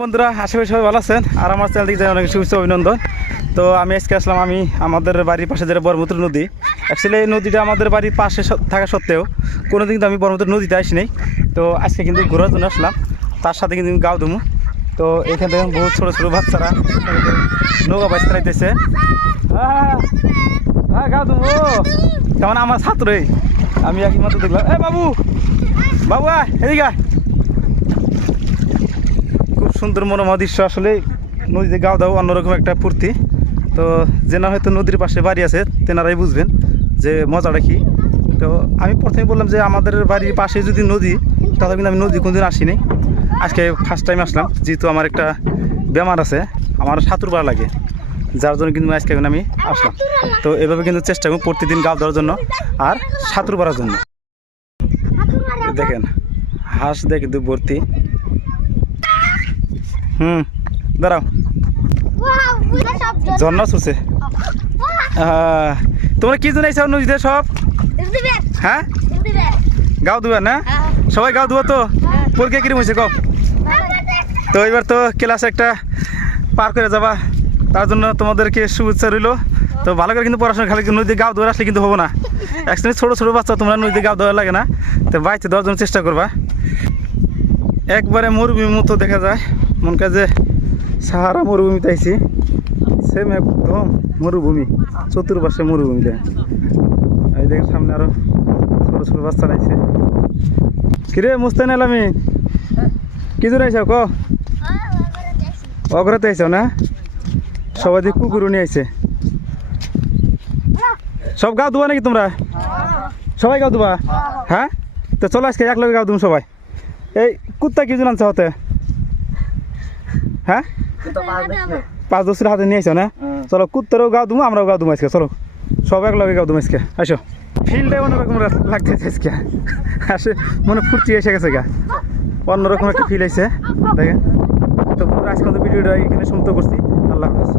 বন্ধুরা, আশা করি সবাই ভালো আছেন। আর আমার চ্যানেল থেকে অনেক শুভেচ্ছা অভিনন্দন। তো আমি আজকে আসলাম আমাদের বাড়ির পাশে যেটা ব্রহ্মপুত্র নদী। অ্যাকচুয়ালি এই নদীটা আমাদের বাড়ির পাশে থাকা সত্ত্বেও কোনোদিন কিন্তু আমি ব্রহ্মপুত্র নদীতে আসিনি। তো আজকে কিন্তু ঘোরার জন্য আসলাম, তার সাথে কিন্তু গাও দুমু। তো এখান থেকে বহু ছোটো ছোটো বাচ্চারা নৌকা বাইচ চালাইতেছে। হ্যাঁ গাও দুমু, তেমন আমার ছাত্রই। আমি একই মাত্র দেখলাম, বাবু বাবু এদিকে আয়। খুব সুন্দর মনোমোহা দৃশ্য। আসলে নদীতে গাও দাও অন্যরকম একটা ফুর্তি। তো যেনারা হয়তো নদীর পাশে বাড়ি আছে তেনারাই বুঝবেন যে মজাটা কী। তো আমি প্রথমে বললাম যে আমাদের বাড়ির পাশে যদি নদী, তাহলে কিন্তু আমি নদী কোনদিন আসিনি। আজকে ফার্স্ট টাইম আসলাম, যেহেতু আমার একটা বেমার আছে, আমার সাঁতুর পাড়া লাগে, যার জন্য কিন্তু আজকে আমি আসলাম। তো এভাবে কিন্তু চেষ্টা করব প্রতিদিন গাও দেওয়ার জন্য আর সাঁতুর পাড়ার জন্য। দেখেন হাঁস দিয়ে কিন্তু ভর্তি। দাঁড়াও, ঝর্ণা ছুটছে। তোমরা কি জন্য এইসব নদীতে সব? হ্যাঁ, গাও দুয়া না? সবাই গাও দুয়া। তো পরীক্ষা কিরম হয়েছে কও? তো এবার তো ক্লাস একটা পার করে যাবা, তার জন্য তোমাদেরকে শুভেচ্ছা রইল। তো ভালো করে কিন্তু পড়াশোনা, খালি নদীতে গাও ধরে আসলে কিন্তু হবো না। অ্যাকচুয়ালি ছোটো ছোটো বাচ্চা, তোমরা নদীতে গাও দেওয়া লাগে না, তো বাইতে দেওয়ার জন্য চেষ্টা করবা। একবারে মরুভূমির মতো দেখা যায়, মন কাজে সাহারা মরুভূমিতে আইছি। সেম একদম মরুভূমি, চতুর্পাশে মরুভূমি দেয়। এই দেখেন সামনে আরো ছোটো ছোটো বাচ্চারা আইছে। কিরে মুস্তান আলামি, কি জন্য আইসাও ক? অগরাতে আইসাও না? সবাই দিয়ে কুকুর নিয়ে আইছে। সব গাও দুবা নাকি তোমরা? সবাই গাও দুবা? হ্যাঁ, তো চলো আজকে এক লগে গাও তুমি সবাই। এই কুত্তা কি জন আনছে হতে? হ্যাঁ, 5 বছর হাতে নিয়ে আইসো না? চলো কুত্তারও গাও দুমো, আমরাও গাও দুমো আজকে। চলো সব এক লগে গাও দুমো আজকে। আসো, ফিল্ডে অন্যরকম লাগতেছে আজকে। আসে মনে ফুর্তি এসে গেছে গা, অন্যরকম একটা ফিল আইছে দেখেন। তো আজকে ভিডিওটা এখানে সমাপ্ত করছি। আল্লাহ হাফেজ।